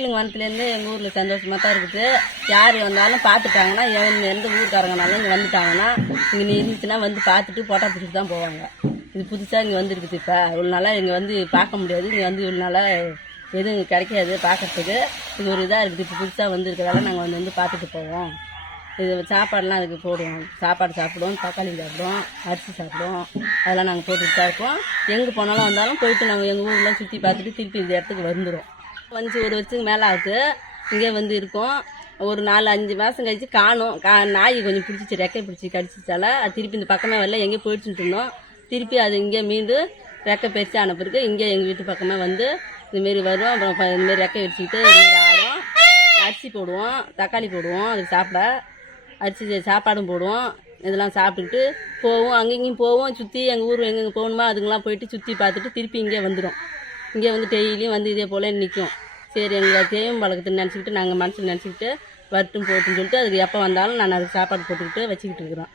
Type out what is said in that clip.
கோயிலுங்க வனத்துலேருந்து எங்கள் ஊரில் சந்தோஷமாக தான் இருக்குது. யார் வந்தாலும் பார்த்துட்டாங்கன்னா எந்த ஊருக்காரங்கனாலும் இங்கே வந்துட்டாங்கன்னா இங்கே இருந்துச்சுன்னா வந்து பார்த்துட்டு போட்டா பிடிச்சி தான் போவாங்க. இது புதுசாக இங்கே வந்துருக்குது. இப்போ இவ்வளோ நாளாக இங்கே வந்து பார்க்க முடியாது. இங்கே வந்து இவ்வளோ நாளாக எதுவும் கிடைக்காது பார்க்கறதுக்கு. இது ஒரு இதாக இருக்குது. இப்போ புதுசாக வந்துருக்கிறதால நாங்கள் வந்து பார்த்துட்டு போவோம். இது சாப்பாடெலாம் அதுக்கு போடுவோம். சாப்பாடு சாப்பிடுவோம், தக்காளி சாப்பிடுவோம், அரிசி சாப்பிடுவோம். அதெல்லாம் நாங்கள் போட்டுட்டு தான் இருக்கோம். எங்கே போனாலும் வந்தாலும் போயிட்டு நாங்கள் எங்கள் ஊரெலாம் சுற்றி பார்த்துட்டு திருப்பி இந்த இடத்துக்கு வந்துடும். வந்து ஒரு வருஷத்துக்கு மேலே ஆகுது இங்கே வந்து இருக்கோம். ஒரு 4-5 மாதம் கழிச்சு காணும். நாய் கொஞ்சம் பிடிச்சிச்சு, ரெக்கை பிடிச்சி கடிச்சிச்சால அது திருப்பி இந்த பக்கமே வரல, எங்கேயும் போயிடுச்சுட்டு இருந்தோம். திருப்பி அது இங்கே மீண்டும் ரெக்கை பறித்து அனுப்புறதுக்கு இங்கே எங்கள் வீட்டு பக்கமே வந்து இதுமாரி வரும். அப்புறம் இதுமாரி ரெக்கை வச்சுக்கிட்டு இதுமாரி ஆடும். அரிசி போடுவோம், தக்காளி போடுவோம், அதுக்கு சாப்பிட அரிசி சாப்பாடும் போடுவோம். இதெல்லாம் சாப்பிட்டுக்கிட்டு போவோம். அங்கேயும் போவோம். சுற்றி எங்கள் ஊர் எங்கெங்கே போகணுமோ அதுங்கெல்லாம் போயிட்டு சுற்றி பார்த்துட்டு திருப்பி இங்கே வந்துடும். இங்கே வந்து டெய்லியும் வந்து இதே போல் நிற்கும். சரி எங்களை தேயும் பழக்கத்துன்னு நினச்சிக்கிட்டு நாங்கள் மனசில் நினச்சிக்கிட்டு வரட்டும் போட்டுன்னு சொல்லிட்டு அதுக்கு எப்போ வந்தாலும் நான் அதுக்கு சாப்பாடு போட்டுக்கிட்டு வச்சுக்கிட்டு இருக்கிறோம்.